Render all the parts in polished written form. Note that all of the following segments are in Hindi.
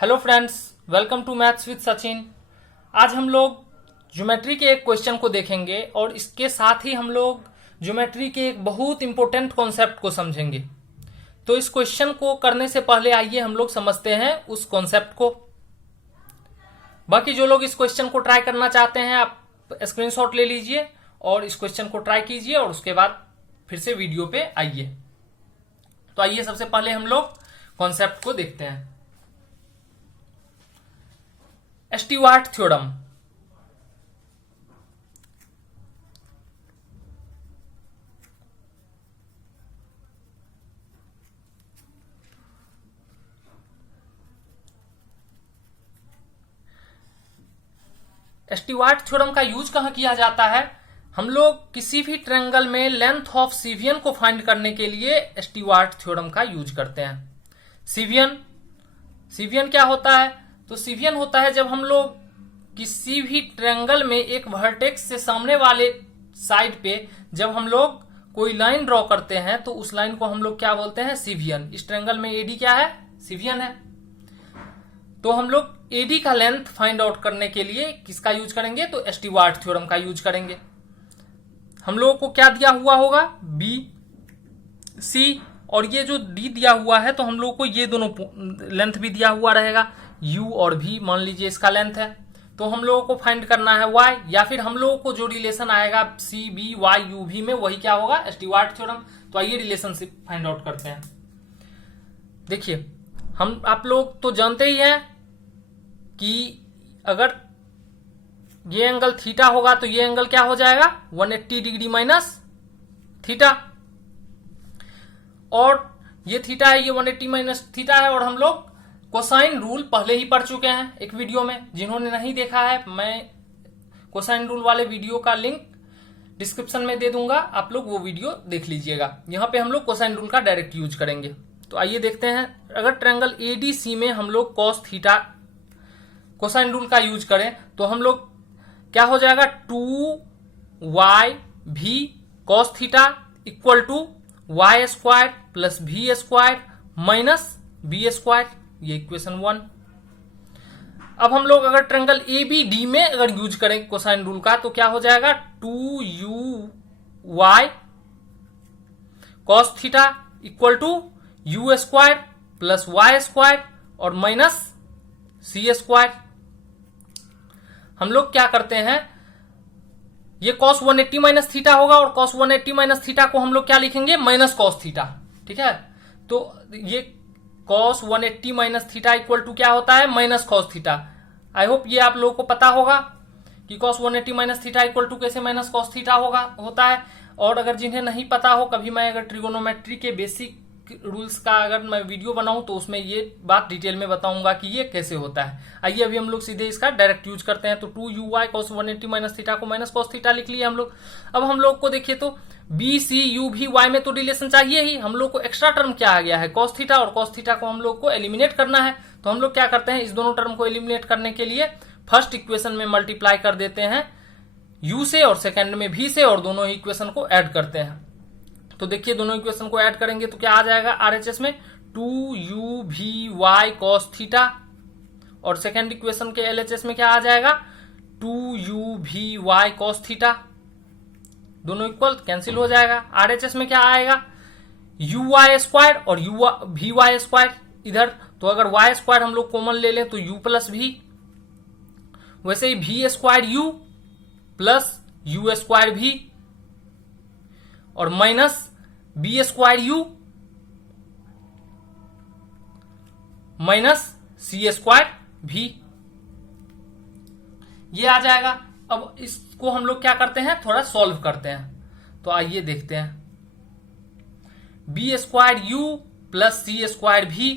Hello friends, welcome to maths with Sachin. आज हम लोग ज्योमेट्री के एक क्वेश्चन को देखेंगे और इसके साथ ही हम लोग ज्योमेट्री के एक बहुत इंपॉर्टेंट कॉन्सेप्ट को समझेंगे। तो इस क्वेश्चन को करने से पहले आइए हम लोग समझते हैं उस कॉन्सेप्ट को। बाकी जो लोग इस क्वेश्चन को ट्राई करना चाहते हैं आप स्क्रीनशॉट ले लीजिए और इस क्वेश्चन को ट्राई कीजिए और उसके बाद फिर से वीडियो पे आइए। तो आइए सबसे पहले हम लोग कॉन्सेप्ट को देखते हैं। स्टीवार्ट थ्योरम। स्टीवार्ट थ्योरम का यूज कहां किया जाता है? हम लोग किसी भी ट्रायंगल में लेंथ ऑफ सीवियन को फाइंड करने के लिए स्टीवार्ट थ्योरम का यूज करते हैं। सीवियन सीवियन क्या होता है? तो सीवियन होता है जब हम लोग किसी भी ट्रायंगल में एक वर्टेक्स से सामने वाले साइड पे जब हम लोग कोई लाइन ड्रॉ करते हैं तो उस लाइन को हम लोग क्या बोलते हैं? सीवियन। इस ट्रायंगल में एडी क्या है? सीवियन है। तो हम लोग एडी का लेंथ फाइंड आउट करने के लिए किसका यूज करेंगे? तो स्टीवार्ट थ्योरम का यूज करेंगे। हम लोगों को क्या दिया हुआ होगा? बी सी और ये जो डी दिया हुआ है तो हम लोग को ये दोनों लेंथ भी दिया हुआ रहेगा, यू और भी मान लीजिए इसका लेंथ है। तो हम लोगों को फाइंड करना है वाई, या फिर हम लोगों को जो रिलेशन आएगा सी बी वाई यू भी में वही क्या होगा? स्टीवार्ट थ्योरम। तो आइए रिलेशनशिप फाइंड आउट करते हैं। देखिए हम आप लोग तो जानते ही हैं कि अगर ये एंगल थीटा होगा तो ये एंगल क्या हो जाएगा? 180 डिग्री माइनस थीटा। और ये थीटा है, ये 180 माइनस थीटा है। और हम लोग कोसाइन रूल पहले ही पढ़ चुके हैं एक वीडियो में। जिन्होंने नहीं देखा है मैं कोसाइन रूल वाले वीडियो का लिंक डिस्क्रिप्शन में दे दूंगा, आप लोग वो वीडियो देख लीजिएगा। यहां पे हम लोग कोसाइन रूल का डायरेक्ट यूज करेंगे। तो आइए देखते हैं, अगर ट्रायंगल एडीसी में हम लोग कॉस थीटा कोसाइन रूल का यूज करें तो हम लोग क्या हो जाएगा? 2y v cos theta equal to y square plus v square minus b square. ये इक्वेशन 1। अब हम लोग अगर ट्रायंगल ए बी डी में अगर यूज करें कोसाइन रूल का तो क्या हो जाएगा? 2u cos theta equal to u square plus y square और माइनस सी स्क्वायर। हम लोग क्या करते हैं, ये cos 180 माइनस थीटा होगा और cos 180 माइनस थीटा को हम लोग क्या लिखेंगे? Minus cos theta. ठीक है, तो ये cos 180 minus theta equal to क्या होता है? Minus cos theta. I hope ये आप लोगों को पता होगा कि cos 180 minus theta equal to कैसे माइनस cos थीटा होता है। और अगर जिन्हें नहीं पता हो, कभी मैं अगर ट्रिगोनोमेट्री के बेसिक रूल्स का अगर मैं वीडियो बनाऊं तो उसमें ये बात डिटेल में बताऊंगा कि ये कैसे होता है। आइए अभी हम लोग सीधे इसका डायरेक्ट यूज करते हैं। तो 2u cos 180 माइनस थीटा को माइनस cos थीटा लिख लिया हम लोग। अब हम लोग को देखिए तो बी सी यू भी वाई में तो रिलेशन चाहिए ही। हम लोग को एक्स्ट्रा टर्म क्या आ गया है? cos थीटा, और cos थीटा को हम लोग को एलिमिनेट करना है। तो हम लोग क्या करते हैं, इस दोनों टर्म को एलिमिनेट करने के लिए फर्स्ट इक्वेशन में मल्टीप्लाई कर देते हैं u से और सेकेंड में v से और दोनों इक्वेशन को ऐड करते हैं। तो देखिए दोनों इक्वेशन को ऐड करेंगे तो क्या आ जाएगा आरएचएस में? 2u_v_y cos थीटा और सेकेंड इक्वेशन के एलएचएस में क्या आ जाएगा? 2u_v_y cos theta. दोनों इक्वल कैंसिल हो जाएगा। आरएचएस में क्या आएगा? uy स्क्वायर और vy स्क्वायर इधर। तो अगर y स्क्वायर हम लोग कॉमन ले लें तो u प्लस v, वैसे ही v square u plus u square v और minus b square u minus c square v, ये आ जाएगा। अब इसको हम लोग क्या करते हैं, थोड़ा सॉल्व करते हैं। तो आइए देखते हैं, b square u plus c square v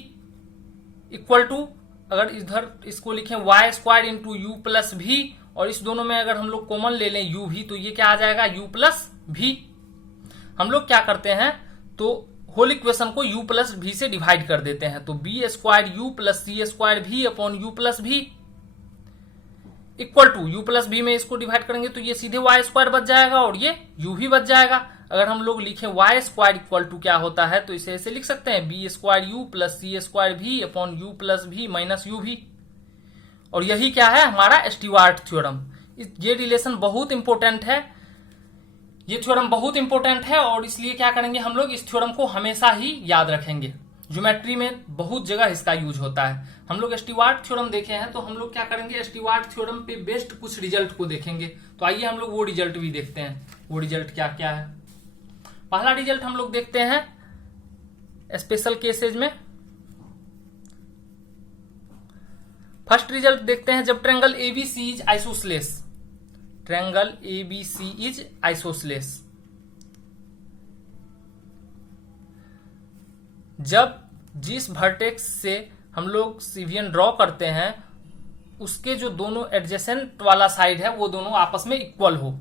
equal to, अगर इधर इसको लिखें y square into u plus v और इस दोनों में अगर हम लोग कॉमन ले लें यू भी तो ये क्या आ जाएगा? यू प्लस भी। हम लोग क्या करते हैं तो होल इक्वेशन को u प्लस भी से डिवाइड कर देते हैं। तो b square u plus c square v upon u plus v equal to u plus v में इसको डिवाइड करेंगे तो ये सीधे वाई स्क्वायर बच जाएगा और ये u भी बच जाएगा। अगर हम लोग लिखें वाई स्क्वायर इक्वल टू क्या होता है, तो इसे ऐसे लिख सकते हैं b square u plus c square v upon u plus v minus u v. और यही क्या है, हमारा स्टीवार्ट थ्योरम। ये रिलेशन बहुत इंपॉर्टेंट है, ये थ्योरम बहुत इंपॉर्टेंट है, और इसलिए क्या करेंगे हम लोग इस थ्योरम को हमेशा ही याद रखेंगे। ज्योमेट्री में बहुत जगह इसका यूज होता है। हम लोग स्टीवार्ट थ्योरम देखे हैं, तो हम लोग क्या करेंगे स्टीवार्ट थ्योरम पे बेस्ड कुछ रिजल्ट को देखेंगे। तो आइए हम लोग वो रिजल्ट भी देखते हैं, वो रिजल्ट क्या क्या है। पहला रिजल्ट हम लोग देखते हैं स्पेशल केसेज में। फर्स्ट रिजल्ट देखते हैं जब triangle ABC is isosceles. Triangle ABC is isosceles, जब जिस वर्टेक्स से हम लोग सीवियन ड्रॉ करते हैं उसके जो दोनों एडजेसेंट वाला साइड है वो दोनों आपस में इक्वल हो।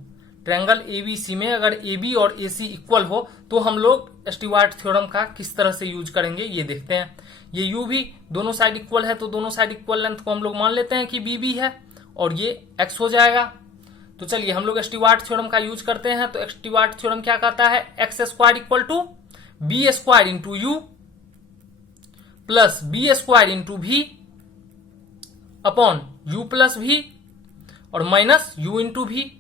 ट्रायंगल एबीसी में अगर एबी और एसी इक्वल हो तो हम लोग स्टीवार्ट थ्योरम का किस तरह से यूज करेंगे ये देखते हैं। ये यू भी दोनों साइड इक्वल है, तो दोनों साइड इक्वल लेंथ को हम लोग मान लेते हैं कि बीबी है, और ये एक्स हो जाएगा। तो चलिए हम लोग स्टीवार्ट थ्योरम का यूज करते हैं। तो स्टीवार्ट थ्योरम क्या कहता है, x square equal to b square into u plus b square into v upon u plus v और माइनस यू इंटू भी।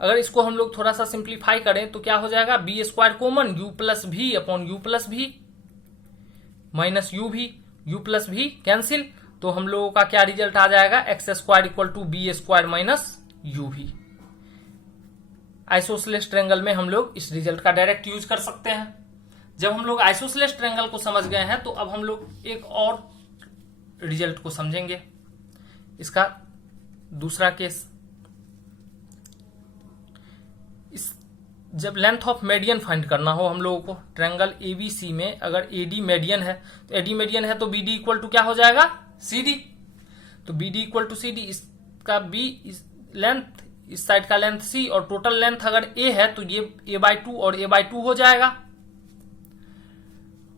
अगर इसको हम लोग थोड़ा सा सिंप्लीफाई करें तो क्या हो जाएगा, b square common u plus v upon u plus v minus u plus v cancel. तो हम लोगों का क्या रिजल्ट आ जाएगा, x square equal to b square minus u v. Isosceles triangle में हम लोग इस रिजल्ट का डायरेक्ट यूज कर सकते हैं। जब हम लोग आइसोसेलेस ट्रायंगल को समझ गए हैं तो अब हम लोग एक और रिजल्ट को समझेंगे। इसका दूसरा केस, जब लेंथ ऑफ मेडियन फाइंड करना हो हम लोगों को ट्रायंगल एबीसी में, अगर एडी मेडियन है तो एडी मेडियन है तो बीडी इक्वल टू क्या हो जाएगा, सीडी। तो बीडी इक्वल टू सीडी, इसका बी लेंथ, इस साइड का लेंथ सी, और टोटल लेंथ अगर ए है तो ये a/2 और a/2 हो जाएगा।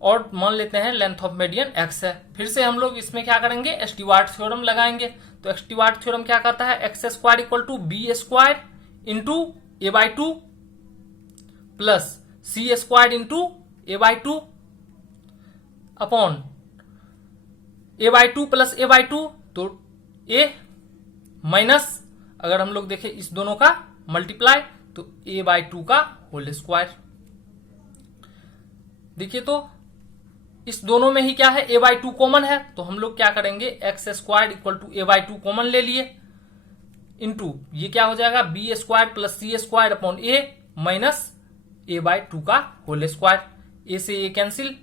और मान लेते हैं लेंथ ऑफ मेडियन एक्स है। फिर से हम लोग इसमें क्या करेंगे, स्टीवार्ट थ्योरम लगाएंगे। तो स्टीवार्ट थ्योरम क्या कहता है, x square equal to b square into a/2 plus c square into a/2 upon a/2 plus a/2, तो a माइनस अगर हम लोग देखें इस दोनों का मल्टीप्लाई तो a/2 का होल स्क्वायर। देखिए तो इस दोनों में ही क्या है, a/2 कॉमन है, तो हम लोग क्या करेंगे x square equal to a/2 common ले लिए इंटू ये क्या हो जाएगा, b square plus c square upon a minus a/2 का होल स्क्वायर। ए से ए कैंसिल,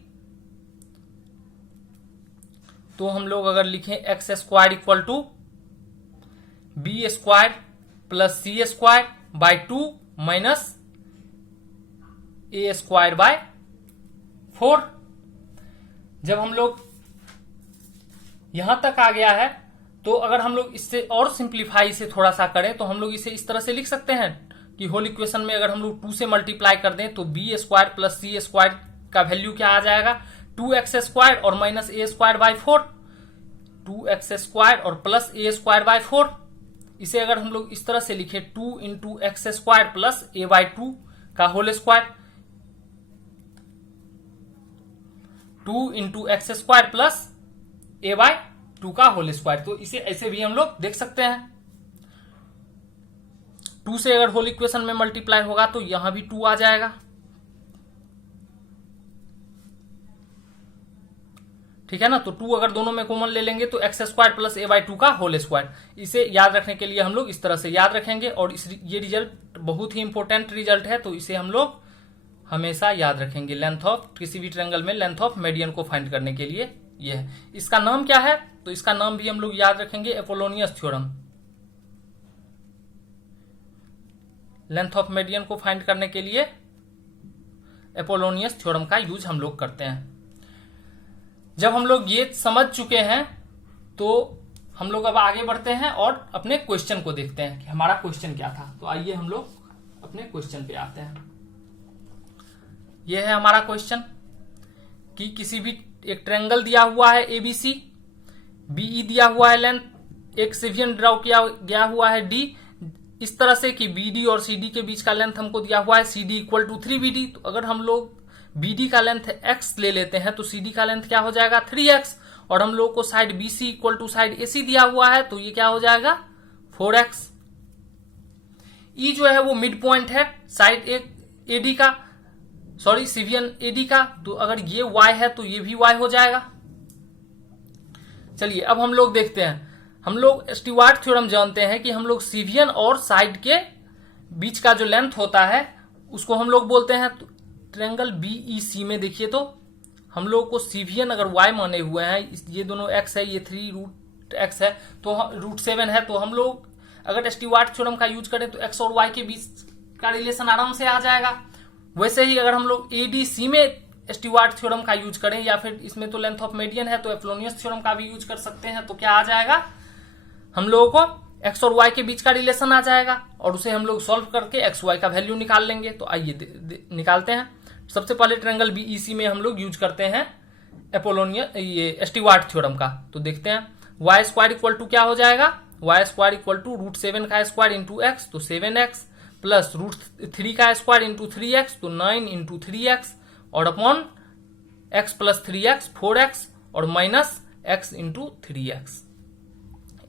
तो हम लोग अगर लिखें x square equal to b square plus c square by 2 minus a square by 4। जब हम लोग यहां तक आ गया है तो अगर हम लोग इससे और सिंप्लीफाई से थोड़ा सा करें तो हम लोग इसे इस तरह से लिख सकते हैं कि होल इक्वेशन में अगर हम लोग 2 से मल्टीप्लाई कर दें तो b square plus c square का वैल्यू क्या आ जाएगा, 2x स्क्वायर और minus a square by 4, 2x square और प्लस ए स्क्वायर बाय 4। इसे अगर हम लोग इस तरह से लिखे 2 into x square plus a/2 का whole square, 2 into x square plus a/2 का होल स्क्वायर। तो इसे ऐसे भी हम लोग देख सकते हैं। 2 से अगर होल इक्वेशन में मल्टीप्लाई होगा तो यहां भी 2 आ जाएगा, ठीक है ना। तो 2 अगर दोनों में कॉमन ले लेंगे तो एक्स स्क्वायर प्लस a/2 का होल स्क्वायर। इसे याद रखने के लिए हम लोग इस तरह से याद रखेंगे, और ये रिजल्ट बहुत ही इंपॉर्टेंट रिजल्ट है, तो इसे हम लोग हमेशा याद रखेंगे। लेंथ ऑफ किसी भी ट्रायंगल में लेंथ ऑफ मेडियन को फाइंड करने के लिए ये है। इसका नाम क्या है, तो इसका नाम भी हम लोग याद रखेंगे एपोलोनियस थ्योरम। लेंथ ऑफ मेडियन को फाइंड करने के लिए एपोलोनियस थ्योरम का यूज हम लोग करते हैं। जब हम लोग ये समझ चुके हैं तो हम लोग अब आगे बढ़ते हैं और अपने क्वेश्चन को देखते हैं कि हमारा क्वेश्चन क्या था। तो आइए हम लोग अपने क्वेश्चन पे आते हैं। यह है हमारा क्वेश्चन कि किसी भी एक ट्रायंगल दिया हुआ है एबीसी, बीई दिया हुआ है लेंथ, एक सीवियन ड्रॉ किया गया हुआ है डी। इस तरह से कि BD और CD के बीच का लेंथ हमको दिया हुआ है CD इक्वल टू 3BD। तो अगर हम लोग BD का लेंथ x ले लेते हैं तो CD का लेंथ क्या हो जाएगा 3x, और हम लोग को side BC equal to side AC दिया हुआ है तो ये क्या हो जाएगा 4x। E जो है वो मिड पॉइंट है साइड AD का, सॉरी CVN AD का, तो अगर ये y है तो ये भी y हो जाएगा। चलिए अब हम लोग देखते हैं, हम लोग स्टीवार्ट थ्योरम जानते हैं कि हम लोग CVN और साइड के बीच का जो लेंथ होता है उसको हम लोग बोलते हैं ट्रायंगल BEC में। देखिए तो हम लोग को CVN अगर y माने हुए हैं, ये दोनों x है, ये 3√x है, तो √7 है, तो हम लोग अगर स्टीवार्ट थ्योरम का यूज करें तो x और y के बीच का रिलेशन आराम से आ जाएगा। वैसे ही अगर हम लोग ADC में स्टीवार्ट थ्योरम का यूज करें, या फिर इसमें तो लेंथ ऑफ मीडियन है तो एपोलोनियस थ्योरम का भी यूज कर सकते हैं, तो क्या आ जाएगा हम लोगों को x और y के बीच का रिलेशन आ जाएगा, और उसे हम लोग सॉल्व करके x y का वैल्यू निकाल लेंगे। तो आइए निकालते हैं। सबसे पहले ट्रायंगल BEC में हम लोग यूज करते हैं एपोलोनियस ये स्टीवार्ट थ्योरम का। तो देखते हैं y स्क्वायर इक्वल टू क्या हो जाएगा, y स्क्वायर इक्वल टू √7 का स्क्वायर इंटू x तो 7x, प्लस √3 का स्क्वायर इंटू 3x तो 9 इंटू 3x, और upon x plus 3x 4x, और माइनस x इंटू 3x।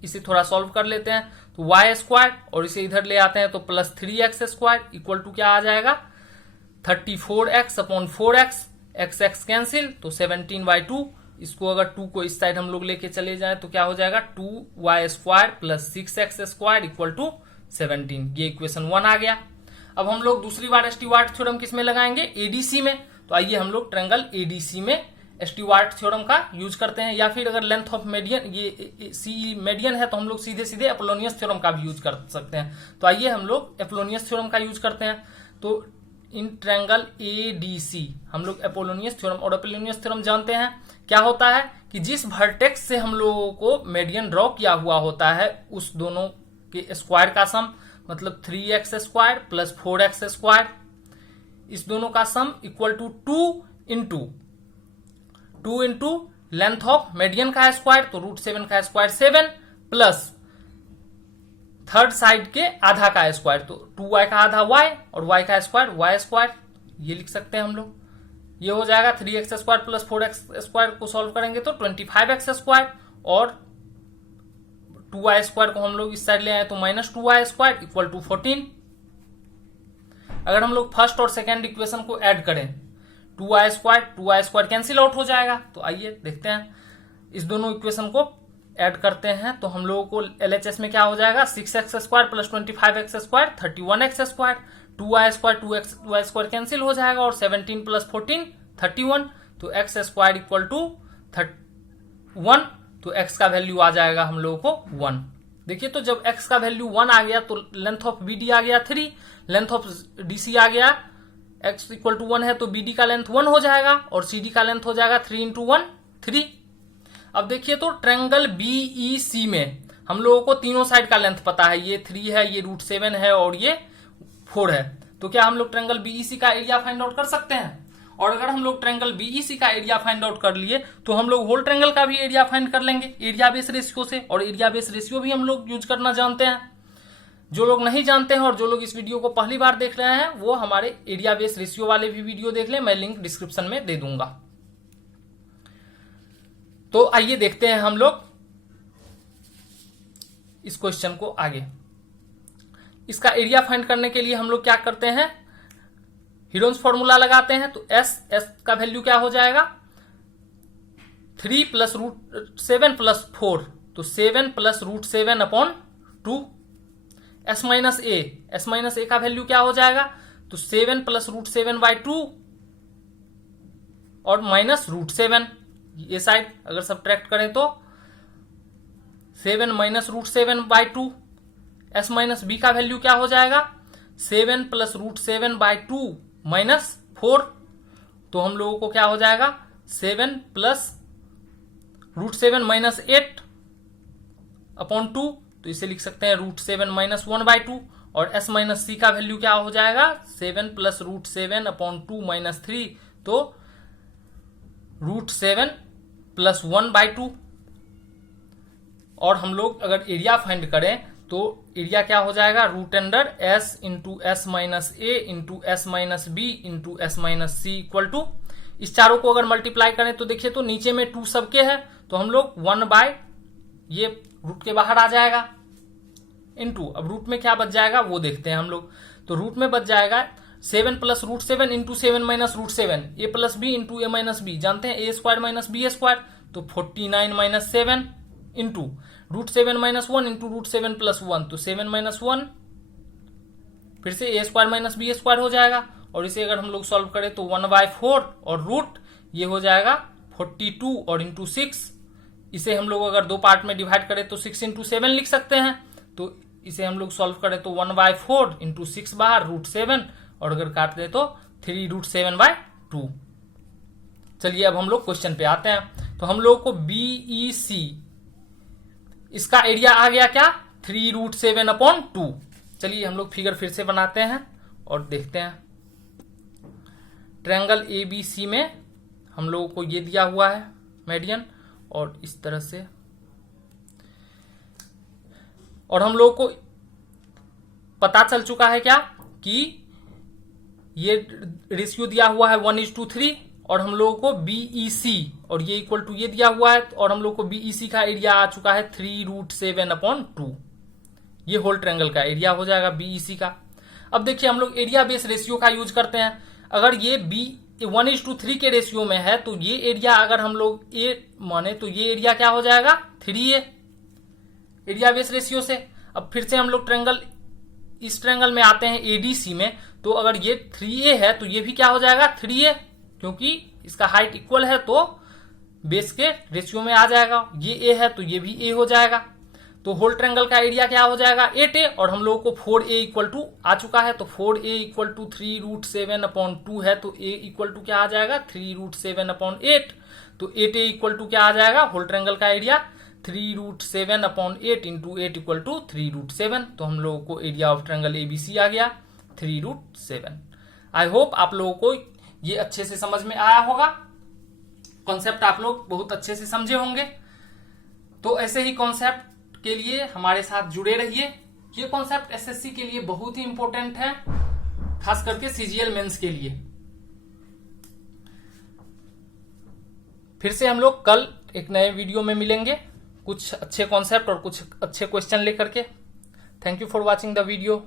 इसे थोड़ा सॉल्व कर लेते हैं तो y स्क्वायर, और इसे इधर ले आते हैं तो plus 3x square equal to क्या आ जाएगा 34x upon 4x, x cancel तो 17/2। इसको अगर 2 को इस साइड हम लोग लेके चले जाएं तो क्या हो जाएगा 2y square plus 6x square equal to 17। ये इक्वेशन 1 आ गया। अब हम लोग दूसरी बार स्टीवार्ट थ्योरम किस में लगाएंगे ADC में। तो आइए हम लोग ट्रायंगल ADC में स्टीवार्ट थ्योरम का यूज करते हैं, या फिर अगर लेंथ ऑफ मीडियन ये CE मीडियन है तो हम लोग सीधे सीधे एपोलोनियस थ्योरम का भी यूज कर सकते हैं। तो आइए हम लोग एपोलोनियस थ्योरम का यूज करते हैं। तो इन ट्रायंगल ADC हम लोग एपोलोनियस थ्योरम, और एपोलोनियस थ्योरम जानते हैं क्या होता है कि जिस वर्टेक्स से हम लोगों को मीडियन ड्रॉ किया हुआ होता है उस दोनों के स्क्वायर का सम, मतलब 3x square plus 4x square, इस दोनों का sum equal to 2 into length of median का स्क्वायर तो √7 का स्क्वायर 7, प्लस थर्ड साइड के आधा का स्क्वायर तो 2y का आधा y, और y का स्क्वायर y स्क्वायर, ये लिख सकते हैं हम लोग। ये हो जाएगा 3x square plus 4x square को सॉल्व करेंगे तो 25x स्क्वायर, और 2y स्क्वायर को हम लोग इस साइड ले आए तो minus 2y square equal to 14। अगर हम लोग फर्स्ट और सेकेंड इक्वेशन को ऐड करें 2y स्क्वायर कैंसिल आउट हो जाएगा। तो आइए देखते हैं, इस दोनों इक्वेशन को ऐड करते हैं तो हम लोगों को LHS में क्या हो जाएगा 6x square plus 25x square 31x square, 2y square cancel हो जाएगा, और 17 प्लस 14 31, तो x स्क्वायर इक्वल टू 1, तो x का वैल्यू आ जाएगा हम लोगों को 1। देखिए तो जब x का वैल्यू 1 आ गया तो लेंथ ऑफ BD आ गया 3, लेंथ ऑफ DC आ गया, x इक्वल टू 1 है तो BD का लेंथ 1 हो जाएगा, और CD का लेंथ हो जाएगा 3 इंटू 1 3। अब देखिए तो ट्रायंगल BEC में हम लोगों को तीनों साइड का लेंथ पता है, ये 3 है, ये √7 है, और ये 4 है। तो क्या हम लोग ट्रायंगल BEC का एरिया फाइंड आउट कर सकते हैं? और अगर हम लोग ट्रायंगल BEC का एरिया फाइंड आउट कर लिए तो हम लोग होल ट्रायंगल का भी एरिया फाइंड कर लेंगे एरिया बेस रेशियो से, और एरिया बेस रेशियो भी हम लोग यूज करना जानते हैं। जो लोग नहीं जानते हैं और जो लोग इस वीडियो को पहली बार देख रहे हैं वो हमारे एरिया बेस रेशियो वाले भी वीडियो देख लें, मैं लिंक डिस्क्रिप्शन में दे दूंगा। तो आइए देखते हैं हम लोग इस क्वेश्चन को आगे। इसका एरिया फाइंड करने के लिए हम लोग क्या करते हैं, हीरोन्स फॉर्मूला लगाते हैं। तो एस का वैल्यू क्या हो जाएगा 3 प्लस √7 प्लस 4, तो 7 प्लस √7 अपॉन 2। एस माइनस ए का वैल्यू क्या हो जाएगा, तो 7 प्लस √7/2 और माइनस √7। ये साइड अगर सब्ट्रैक्ट करें तो 7 माइनस √7/2। एस माइनस बी का वैल्यू क्या हो जाएगा 7 प्लस √7/2 माइनस 4, तो हम लोगों को क्या हो जाएगा 7 प्लस √7 माइनस 8 अपॉन 2, तो इसे लिख सकते हैं √7 माइनस 1/2। और एस माइनस सी का वैल्यू क्या हो जाएगा 7 प्लस √7 अपॉन 2 माइनस 3, तो √7 प्लस 1/2। और हम लोग अगर एरिया फाइंड करें तो एरिया क्या हो जाएगा, root under s into s minus a into s minus b into s minus c equal to, इस चारों को अगर मल्टीप्लाई करें तो देखिए तो नीचे में 2 सबके है, तो हम लोग 1 बाय ये रूट के बाहर आ जाएगा इंटू, अब रूट में क्या बच जाएगा वो देखते हैं हम लोग। तो रूट में बच जाएगा 7 plus root 7 into 7 minus root 7, a plus b into a minus b, जानते हैं a square minus b square, तो 49 minus 7 into root 7 minus 1 into root 7 plus 1, तो 7 माइनस 1 फिर से a square minus b square हो जाएगा, और इसे अगर हम लोग सॉल्व करें तो 1/4 और रूट ये हो जाएगा 42 और इंटू 6, इसे हम लोग अगर 2 पार्ट में डिवाइड करें तो 6 इंटू 7 लिख सकते हैं, तो इसे हम लोग सॉल्व करें तो 1/4 इंटू 6 बाहर रूट 7, और अगर काट दे तो 3 रूट 7/2। चलिए अब हम लोग क्वेश्चन पे आते हैं। तो हम लोग को BEC इसका एरिया आ गया क्या, 3 रूट 7/2। चलिए हम लोग फिगर फिर से बनाते हैं और देखते हैं। ट्रायंगल ABC में हम लोगों को ये दिया हुआ है मीडियन, और इस तरह से, और हम लोगों को पता चल चुका है क्या कि ये रेशियो दिया हुआ है 1:3, और हम लोगों को BEC और ये इक्वल टू ये दिया हुआ है, और हम लोग को BEC का एरिया आ चुका है 3 रूट 7/2। ये होल ट्रायंगल का एरिया हो जाएगा BEC का। अब देखिए हम लोग एरिया बेस रेशियो का यूज करते हैं। अगर ये 1:3 के रेशियो में है तो ये एरिया अगर हम लोग ए माने तो ये एरिया क्या हो जाएगा 3A एरिया बेस रेशियो से। अब फिर से हम लोग ट्रायंगल इस ट्रायंगल में आते हैं ADC में, तो अगर ये 3A है तो ये भी क्या हो जाएगा 3A, क्योंकि इसका हाइट इक्वल है तो बेस के रेशियो में आ जाएगा। ये A है तो ये भी A हो जाएगा, तो होल ट्रायंगल का एरिया क्या हो जाएगा 8A, और हम लोगों को 4A इक्वल टू आ चुका है, तो 4A इक्वल टू 3 रूट 7/2 है, तो A इक्वल टू क्या आ जाएगा 3 रूट 7/8, तो 8A इक्वल टू क्या आ जाएगा होल ट्रायंगल का area 3 root 7/8 into 8 equal to 3 root 7, तो हम लोगों को एरिया ऑफ ट्रायंगल ABC आ गया 3 रूट 7। आई होप आप लोगों को ये अच्छे से समझ में आया होगा, कॉन्सेप्ट आप लोग बहुत अच्छे से समझे होंगे। तो ऐसे ही कॉन्सेप्ट के लिए हमारे साथ जुड़े रहिए। ये कॉन्सेप्ट SSC के लिए बहुत ही इंपॉर्टेंट है, खास करके CGL मेंस के लिए। फिर से हम लोग कल एक नए वीडियो में मिलेंगे, कुछ अच्छे कॉन्सेप्ट और कुछ अच्छे क्वेश्चन लेकर के। Thank you for watching the video.